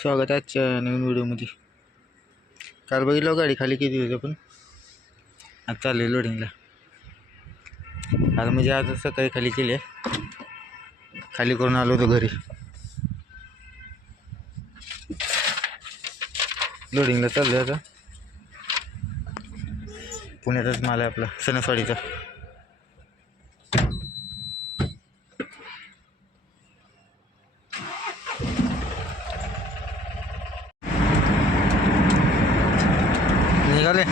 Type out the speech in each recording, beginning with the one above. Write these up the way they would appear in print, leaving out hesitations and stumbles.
स्वागत आहे आजच्या नवीन व्हिडिओमध्ये. काल बघितलं गाडी खाली किती होती पण आज चालले लोडिंगला. आता म्हणजे आज सकाळी खाली केली आहे, खाली करून आलो होतो घरी. लोडिंगला चाललो आता. पुण्यातच माल आहे आपला सणसवाडीचा. निघाले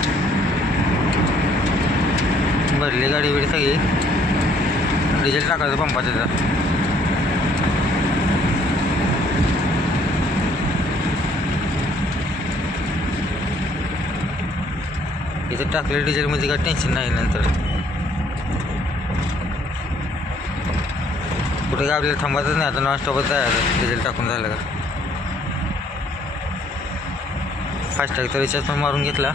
भरली गाडी बिडी सगळी. डिझेल टाकायचं पंपाचं त्याचा. इथं टाकले डिझेलमध्ये काय टेन्शन नाही. नंतर कुठे काय आपल्याला थांबायचंच नाही. आता नॉनस्टॉपच जायचं डिझेल टाकून झालं का. फास्टॅगचा रिचार्ज पण मारून घेतला.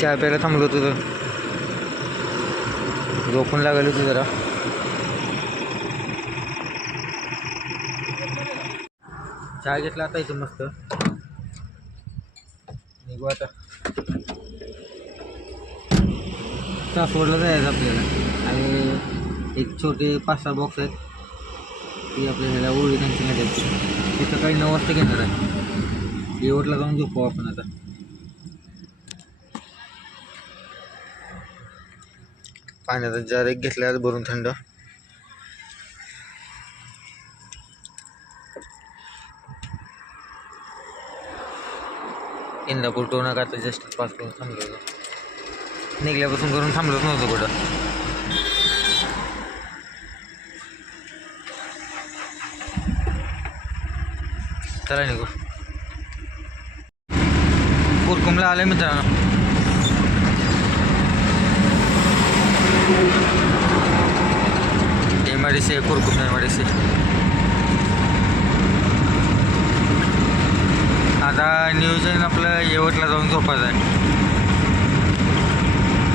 चहा प्यायला थांबलो होतो तर झोपून लागलं होतं जरा. चहा घेतला आता इथं मस्त. निघू आता. सासवडला जायचं आपल्याला. आणि एक छोटे 5-6 बॉक्स आहेत ती आपल्याला ओळी त्यांची नाही द्यायची. ते सकाळी 9 वाजता घेणार आहे. येवटला जाऊन झोपू आपण आता. पाण्याचा जार एक घेतला भरून थंड. इंदापूर टोना का आता जस्ट पास करून थांबलो होतो. निघल्यापासून करून थांबलोच नव्हतं कुठं. चला निघू. कुरकुमला आलं मित्रांनो. MIDC Kurkumbh MIDC. आता नियोजन आपलं येवटला जाऊन झोपायचं आहे.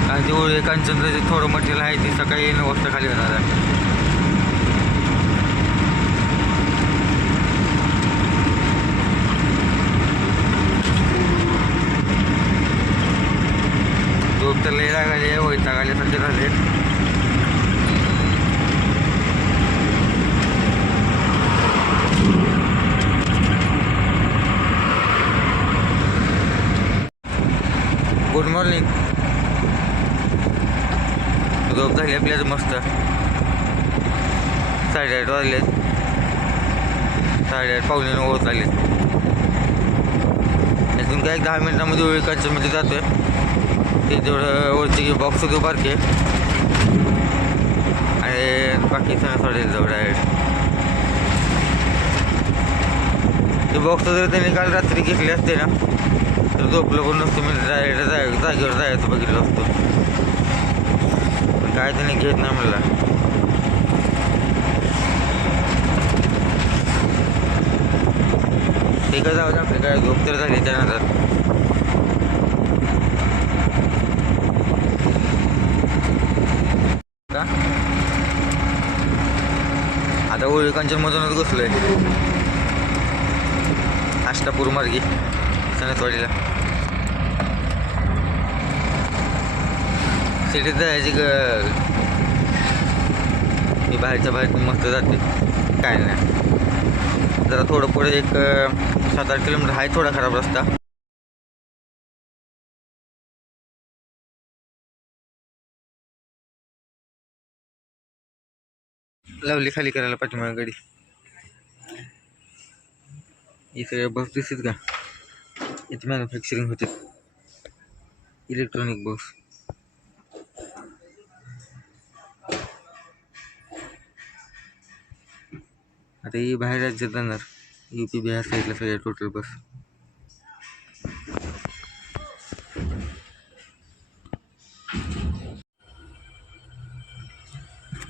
आणि ते ओळे कांचनचं थोडं मटेरियल आहे ते सकाळी 9 वाजता खाली होणार आहे. झोप तर लई लागायले, वैताग आल्यासारखे झाले. Good morning. झोप झाली आपल्याला मस्त. 8:30 वाजलेत. 8:30 पावणे 9 होत आले. अजून काय 10 मिनिटामध्ये ओळी कांचनमध्ये जातोय. ते तेवढं वरची बॉक्स होतो बारके आणि बाकी सणासवाडीला जाऊ डायरेक्ट. ते बॉक्स जर त्यांनी काल रात्री घेतले असते ना तर झोपलं पण नसतं. मी डायरेक्ट जागेवर जायचं बघितलं असतो. पण काय त्याने घेत नाही मला. ठीक आहे जाऊ दे. आपली काय झोप तर झाली त्यानंतर. का आता ओळी कांचनमधूनच घुसलोय आष्टापूर मार्गी सणसवाडीला. सिटीत जायची मी बाहेरच्या बाहेर मस्त जाते. काय नाही. जरा थोडं पुढे एक 7-8 किलोमीटर आहे थोडा खराब रस्ता. लावली खाली करायला पाठीमागे गाडी. हे सगळे बस दिसत का. याची मॅन्युफॅक्चरिंग होते. इलेक्ट्रॉनिक बस. आता ही बाहेर राज्यात जाणार. UP बिहार साईडला सगळ्या टोटल बस.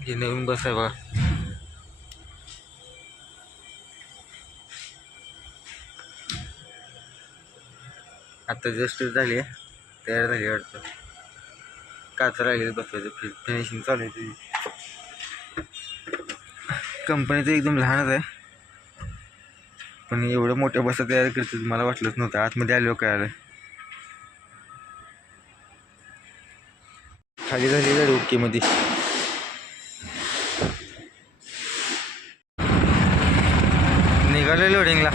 ही नवीन बस आहे बघा. आता जस्ट झाली आहे. तयार झाली वाटतं. काच राहिली बसवायचं, फिनिशिंग चालू आहे तुझी. कंपनीचं एकदम लहानच आहे, पण एवढं मोठ्या बसा तयार करतात मला वाटलंच नव्हतं. आतमध्ये आलो काय आलं. खाली झाली गाडी ओके मध्ये. निघालो लोडिंगला.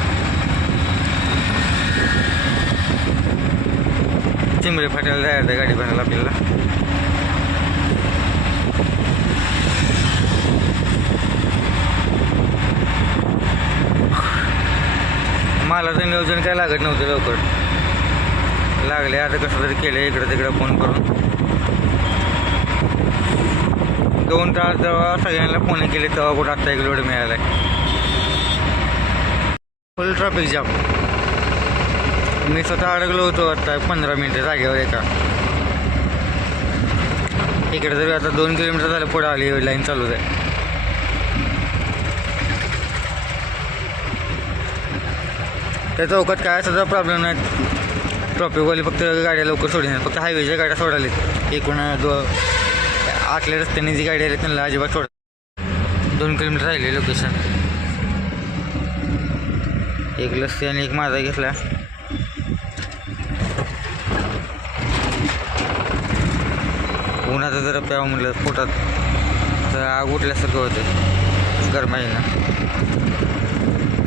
चिंबरे फाट्याला जायचं गाडी भरायला आपल्याला. मला तर नियोजन काय लागत नव्हतं लवकर. लागले आता कसं तरी केलं इकडं तिकडं फोन करून. 2 तास जेव्हा सगळ्यांना फोन केले तेव्हा कुठं आत्ता एक लोड मिळाला आहे. फुल ट्रॅफिक जाम. मी स्वतः अडकलो होतो आता 15 मिनटं जागेवर एका. इकडे तरी आता 2 किलोमीटर झालं पुढे आली लाईन चालूच आहे. त्या चौकात काय सुद्धा प्रॉब्लेम नाही. ट्रॉफिकवाले फक्त गाड्या लवकर सोडणार, फक्त हायवेच्या गाड्या सोडायला. एकूण 8 रस्त्याने जी गाडी आली त्यांना अजिबात सोड. 2 किलोमीटर राहिले लोकेशन. एक लस्सी आणि एक माझा घेतला. उन्हाचं जरा प्यावं म्हटलं पोटात तर आग उठल्यासारखं होतं गरमाईनं.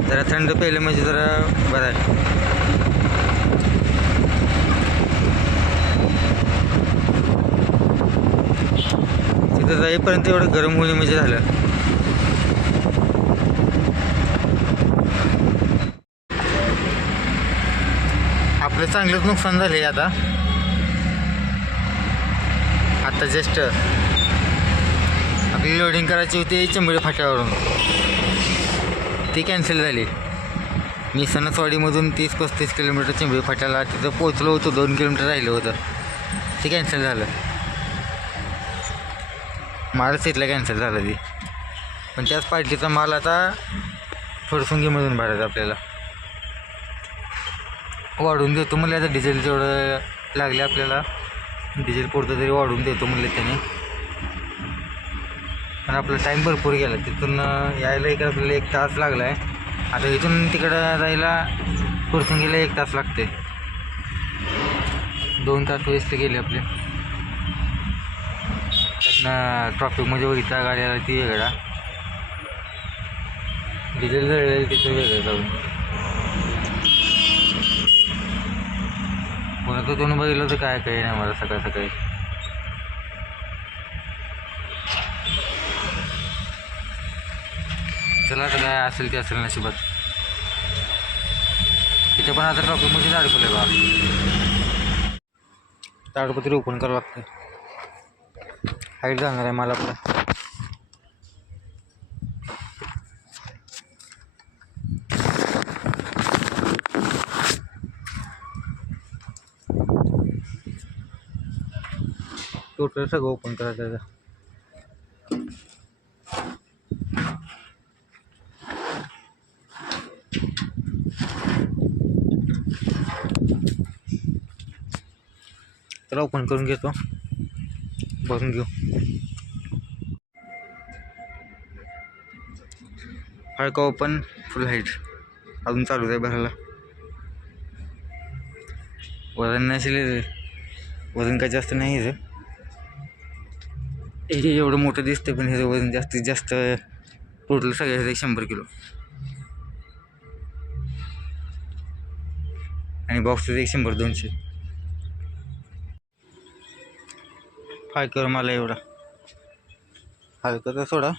जरा थंड प्यायलं म्हणजे जरा बरं आहे. तिथं जाईपर्यंत एवढं गरम होणे म्हणजे झालं. आपलं चांगलंच नुकसान झाले. आता जस्ट आपली लोडिंग करायची होती चिंबळे फाट्यावरून, ती कॅन्सल झाली. मी सणसवाडीमधून 30-35 किलोमीटर चिंबळे फाट्याला तिथं पोचलो होतो. 2 किलोमीटर राहिलं होतं, ते कॅन्सल झालं. मालच तिथला कॅन्सल झाला ती. पण त्याच पार्टीचा माल आता फरसुंगीमधून भरायचा आपल्याला. वाढवून देतो म्हणले आता. डिझेल जेवढं लागले आपल्याला डिझेल पुरतं तरी वाढवून देतो म्हणले त्याने. पण आपला टाईम भरपूर गेला. तिथून यायला इकडे आपल्याला 1 तास लागला आहे. आता इथून तिकडं जायला फरसुंगीला 1 तास लागते. 2 तास वेस्ट गेले आपले. त्यातनं ट्रॉफिकमध्ये बघितला गाड्याला ती वेगळा, डिझेल जळलेलं तिथं वेगळं जाऊन. पुन्हा तो बघितलं होतं काय काही नाही मला सकाळ सकाळी. चला आता काय असेल ते असेल नशिबात. इथे पण आता ट्रॉफिकमध्ये अडकलं बा. ताडपत्री ओपन करावं लागतं. हाईट जाणार आहे मला आपला. टोटल सगळं ओपन करायचं. त्याला ओपन करून घेतो, बघून घेऊ. हलका ओपन, फुल हाईट अजून चालू आहे भरायला. वजन नसेल, वजन काही जास्त नाही आहे. हे एवढं मोठं दिसतं पण ह्याचं वजन जास्तीत जास्त टोटल सगळ्याचं 100 किलो. आणि बॉक्सचं 100-200. फायकर मला एवढा हलका तर सोडा.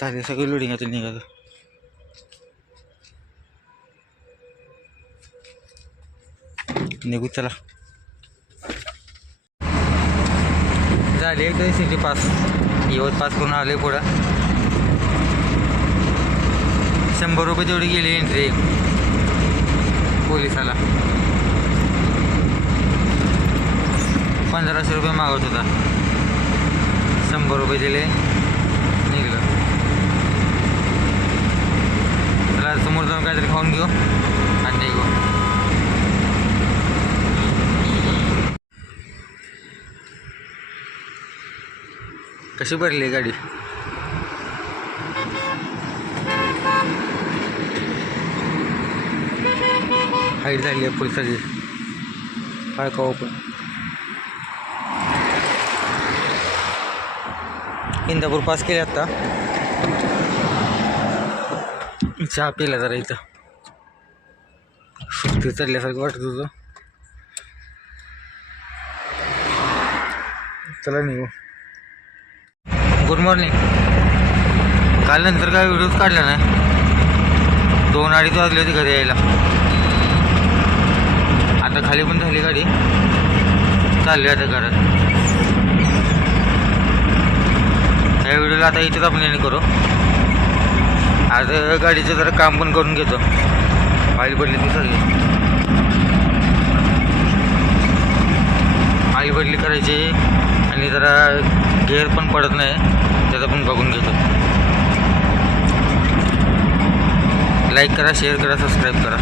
झाले सगळं लोडिंग आता निघालं. निघू चला. झाले एकदा सिटी पास यवत पास करून आले. पुढं 100 रुपये तेवढी गेली एंट्री पोलिसाला. 1500 रुपये मागत होता. 100 रुपये दिले, निघलं. चला समोर जाऊन काहीतरी खाऊन घेऊ आणि निघू. कशी भरली गाडी? हाईट झाली आहे फुल सगळी. काय का ओपन इंदापूर पास केले आता. चहा पिला जरा इथं सुट्टी चढल्यासारखं वाटत होतं. चला निघू. Good morning. काल नंतर काय व्हिडिओज काढला नाही. 2-2:30 वाजले होते घरी यायला. आता खाली पण झाली गाडी, चालली आता घरात. या व्हिडिओला आता इथेच आपण एंड करू. आता गाडीचं जरा काम पण करून घेतो. ऑइल बदली ती सगळी ऑइल बदली करायची आणि जरा गेअर पण पडत नाही त्याचं पण बघून घेतो. लाईक करा, शेअर करा, सबस्क्राईब करा.